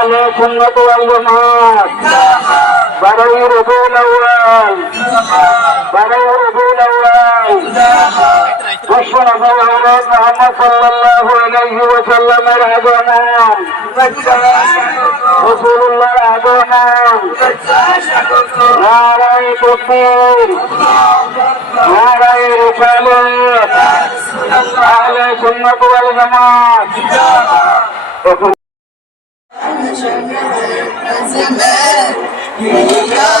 أهل السنة والجماعة بري ربيع الأول بري ربيع الأول واشرف الأولاد محمد صلى الله عليه وسلم الهدونام رسول الله الهدونام ناري تكبير ناري رسالة أهل السنة والجماعة You're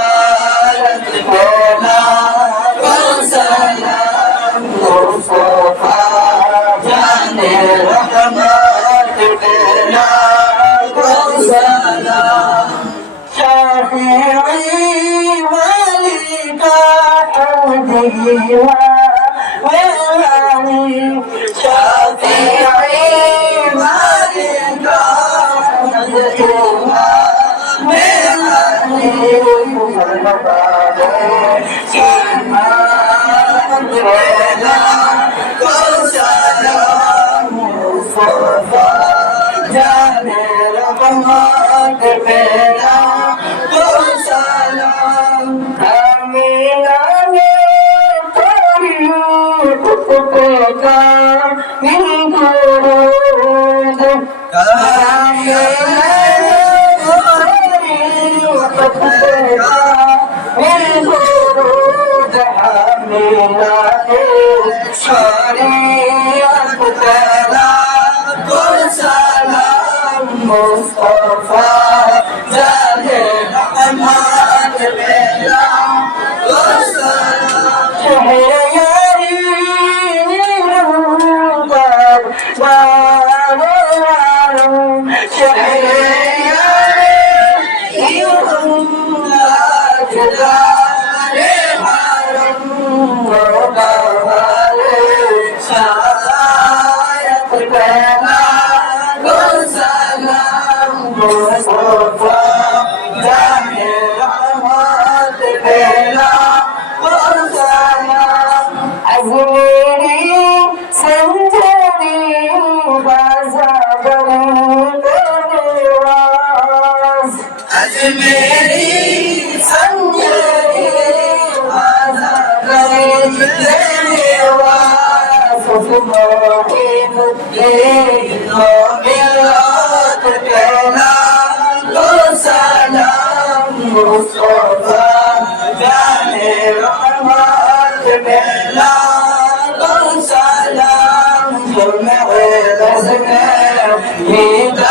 Salam, উপকার Oh, God. Mustafa, Jani Rahmat, Bella, Salam, Tumhe Razne, Hida.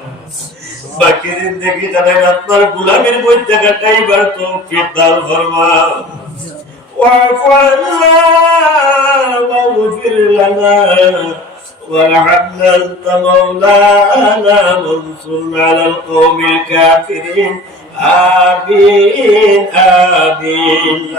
বাকি জিন্দেগি কাটাই আপনার গোলামের মধ্যে কাটাইবার তৌফিক দান ফরমাও واعف عنا واغفر لنا وارحمنا انت مولانا وانصرنا على القوم الكافرين امين امين